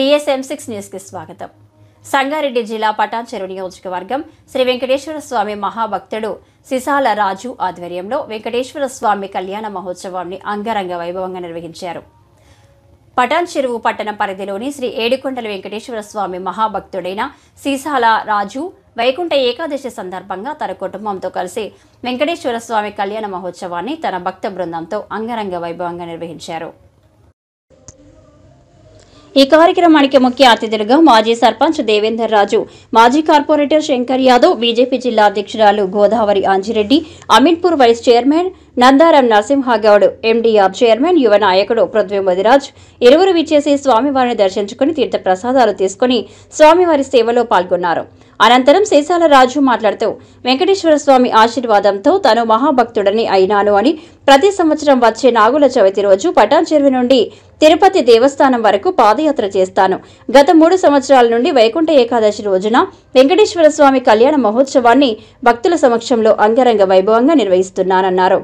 TSM6 news కి స్వాగతం. సంగారెడ్డి జిల్లా పటాన్చెరు నియోజకవర్గం శ్రీ వెంకటేశ్వర స్వామి మహాభక్తుడు సిసాల రాజు ఆధ్వర్యంలో వెంకటేశ్వర స్వామి కళ్యాణ మహోత్సవాన్ని అంగరంగ వైభవంగా నిర్వహించారు. పటాన్చెరు పట్టణ పరిధిలోని శ్రీ ఏడుకొండల వెంకటేశ్వర స్వామి మహాభక్తుడైన సిసాల రాజు వైకుంఠ ఏకాదశి సందర్భంగా తన కుటుంబంతో కలిసి వెంకటేశ్వర స్వామి కళ్యాణ మహోత్సవాన్ని తన భక్త బృందంతో అంగరంగ వైభవంగా నిర్వహించారు. ఈ కార్యక్రమానికి ముఖ్య అతిథులుగా మాజీ సర్పంచ్ దేవేందర్ రాజు, మాజీ కార్పొరేటర్ శంకర్ యాదవ్, బీజేపీ జిల్లా అధ్యక్షురాలు Godavari Anjireddy, Ameenpur vice chairman Nandaram Narasimhagoud, MDR chairman యువ నాయకుడు పృథ్వీ ముదిరాజ్ ఇరువురు విచ్చేసి స్వామివారిని దర్శించుకుని తీర్థ ప్రసాదాలు తీసుకుని స్వామివారి సేవలో పాల్గొన్నారు. అనంతరం సిసాల రాజు మాట్లాడుతూ వెంకటేశ్వర స్వామి ఆశీర్వాదంతో తాను మహాభక్తుడని అయినాను అని, ప్రతి సంవత్సరం వచ్చే నాగుల చవితి రోజు పటాన్చెరు నుండి తిరుపతి దేవస్థానం వరకు పాదయాత్ర చేస్తాను. గత 3 సంవత్సరాల నుండి వైకుంఠ ఏకాదశి రోజున వెంకటేశ్వర స్వామి కళ్యాణ మహోత్సవాన్ని భక్తుల సమక్షంలో అంగరంగ వైభవంగా నిర్వహిస్తున్నానన్నారు.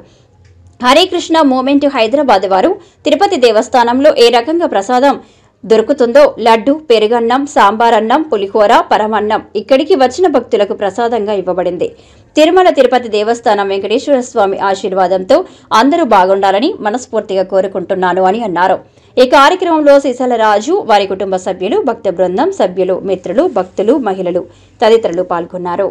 హరే కృష్ణ మూవ్మెంట్ హైదరాబాద్ వారు తిరుపతి దేవస్థానంలో ఏ రకంగా ప్రసాదం దొరుకుతుందో లడ్డు, పెరుగన్నం, సాంబారన్నం, పులిహోర, పరమన్నం ఇక్కడికి వచ్చిన భక్తులకు ప్రసాదంగా ఇవ్వబడింది. తిరుమల తిరుపతి దేవస్థానం వెంకటేశ్వర స్వామి ఆశీర్వాదంతో అందరూ బాగుండాలని మనస్ఫూర్తిగా కోరుకుంటున్నాను అని అన్నారు. ఈ కార్యక్రమంలో సిసాల రాజు, వారి కుటుంబ సభ్యులు, భక్త బృందం సభ్యులు, మిత్రులు, భక్తులు, మహిళలు తదితరులు పాల్గొన్నారు.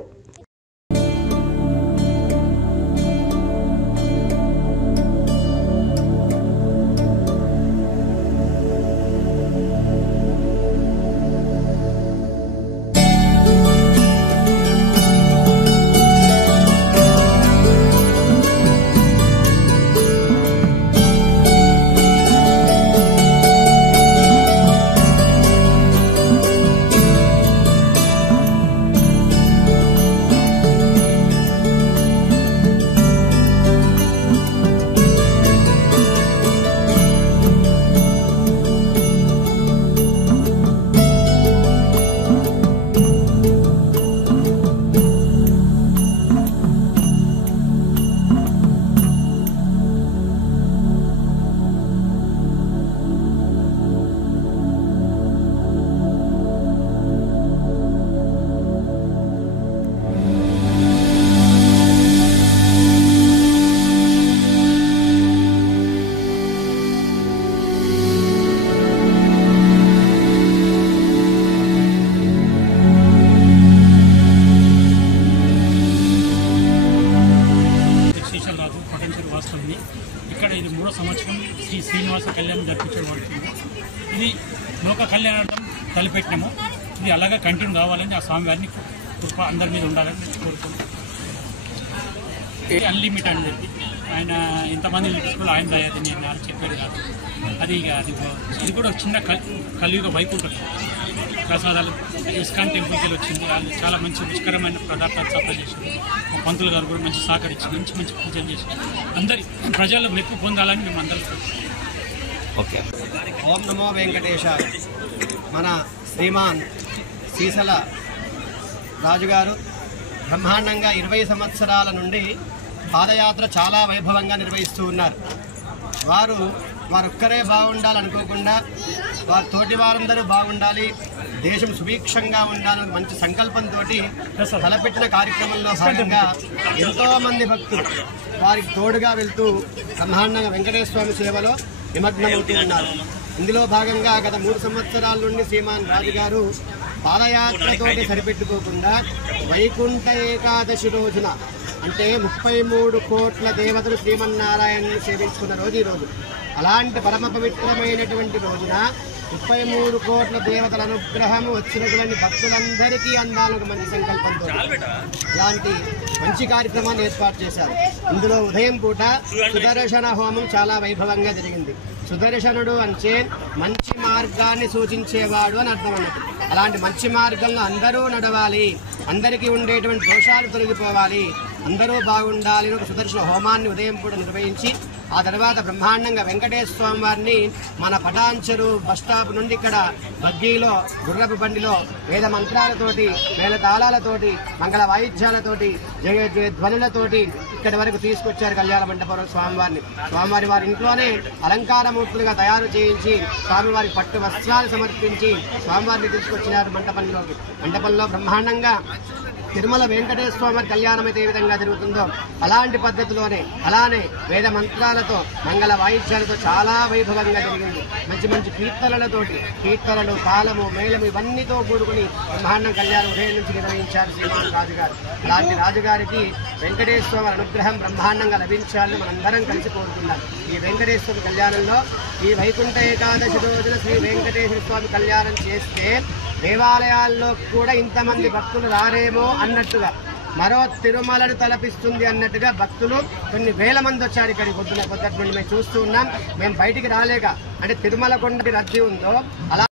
ఇక్కడ ఇది 3వ సంవత్సరం శ్రీ శ్రీనివాస కళ్యాణం జరిపించబడుతుంది. ఇది లోక కళ్యాణార్థం తలపెట్టినాము. ఇది అలాగే కంటిన్యూ కావాలని ఆ స్వామివారిని కృప అందరి మీద ఉండాలని కోరుకుంటున్నాం. అన్లిమిట్ అని చెప్పి ఆయన ఎంతమంది తీసుకోవాలి ఆయన దయాది నేను చెప్పేది కాదు. ఇది కూడా చిన్న కలియుగ వైకుంఠం ప్రసాదాలు ఇస్కాన్ టెంపుల్కి వచ్చింది. వాళ్ళు చాలా మంచి రుచికరమైన పదార్థాలు సప్లై చేశారు. పంతులు గారు కూడా మంచి సహకరించి మంచి పూజలు చేసి అందరి ప్రజలు మెప్పు పొందాలని మేము అందరికీ. ఓకే. ఓం నమో వెంకటేశాయ. మన శ్రీమాన్ సిసాల రాజుగారు బ్రహ్మాండంగా 20 సంవత్సరాల నుండి పాదయాత్ర చాలా వైభవంగా నిర్వహిస్తూ ఉన్నారు. వారొక్కరే బాగుండాలనుకోకుండా వారి తోటి వారందరూ బాగుండాలి, దేశం సుభిక్షంగా ఉండాలని మంచి సంకల్పంతో తలపెట్టిన కార్యక్రమంలో భాగంగా ఎంతోమంది భక్తులు వారికి తోడుగా వెళ్తూ బ్రహ్మాండంగా వెంకటేశ్వర స్వామి సేవలో నిమగ్నమవుతూ ఉన్నారు. ఇందులో భాగంగా గత 3 సంవత్సరాల నుండి శ్రీమాన్ రాజుగారు పాదయాత్రతోటి సరిపెట్టుకోకుండా వైకుంఠ ఏకాదశి రోజున అంటే 33 కోట్ల దేవతలు శ్రీమన్నారాయణని సేవించుకున్న రోజు ఈరోజు. అలాంటి పరమ పవిత్రమైనటువంటి రోజున 33 కోట్ల దేవతల అనుగ్రహం వచ్చినటువంటి భక్తులందరికీ అందాలని మంచి సంకల్పంతో అలాంటి మంచి కార్యక్రమాన్ని ఏర్పాటు చేశారు. ఇందులో ఉదయం పూట సుదర్శన హోమం చాలా వైభవంగా జరిగింది. సుదర్శనుడు అంటే మంచి మార్గాన్ని సూచించేవాడు అని అర్థం అన్నట్టు. అలాంటి మంచి మార్గంలో అందరూ నడవాలి, అందరికీ ఉండేటువంటి దోషాలు తొలగిపోవాలి, అందరూ బాగుండాలి. ఒక సుదర్శన హోమాన్ని ఉదయం పూట నిర్వహించి ఆ తర్వాత బ్రహ్మాండంగా వెంకటేశ్వర స్వామి వారిని మన పటాన్చెరు బస్ స్టాప్ నుండి ఇక్కడ బగ్గీలో గుర్రపు బండిలో వేద మంత్రాలతోటి వేల తాళాలతోటి మంగళ వాయిద్యాలతోటి జయ జయ ధ్వనులతోటి ఇక్కడి వరకు తీసుకొచ్చారు కళ్యాణ మండపంలో స్వామివారిని. స్వామివారి వారి ఇంట్లోనే అలంకారమూర్తులుగా తయారు చేయించి స్వామివారి పట్టు వస్త్రాలు సమర్పించి స్వామివారిని తీసుకొచ్చినారు మండపంలోకి. మండపంలో బ్రహ్మాండంగా తిరుమల వెంకటేశ్వర స్వామి కళ్యాణం అయితే ఏ విధంగా జరుగుతుందో అలాంటి పద్ధతిలోనే అలానే వేద మంత్రాలతో మంగళ వాయిద్యాలతో చాలా వైభవంగా జరిగింది. మంచి మంచి కీర్తనలు తాళము మేళము ఇవన్నీతో కూడుకుని బ్రహ్మాండం కళ్యాణం ఉదయం నుంచి నిర్వహించారు శ్రీమాన్ రాజుగారు. అలాంటి రాజుగారికి వెంకటేశ్వర స్వామి అనుగ్రహం బ్రహ్మాండంగా లభించాలని మనందరం కలిసి కోరుతున్నాం. ఈ వెంకటేశ్వర కళ్యాణంలో ఈ వైకుంఠ ఏకాదశి రోజున శ్రీ వెంకటేశ్వర స్వామి కళ్యాణం చేస్తే దేవాలయాల్లో కూడా ఇంతమంది భక్తులు రారేమో అన్నట్టుగా మరో తిరుమలను తలపిస్తుంది అన్నట్టుగా భక్తులు కొన్ని వేల మంది వచ్చారు ఇక్కడికి. పొద్దున్నటువంటి మేము చూస్తూ ఉన్నాం. మేము బయటికి రాలేక అంటే తిరుమల కొండ రద్దీ ఉందో అలా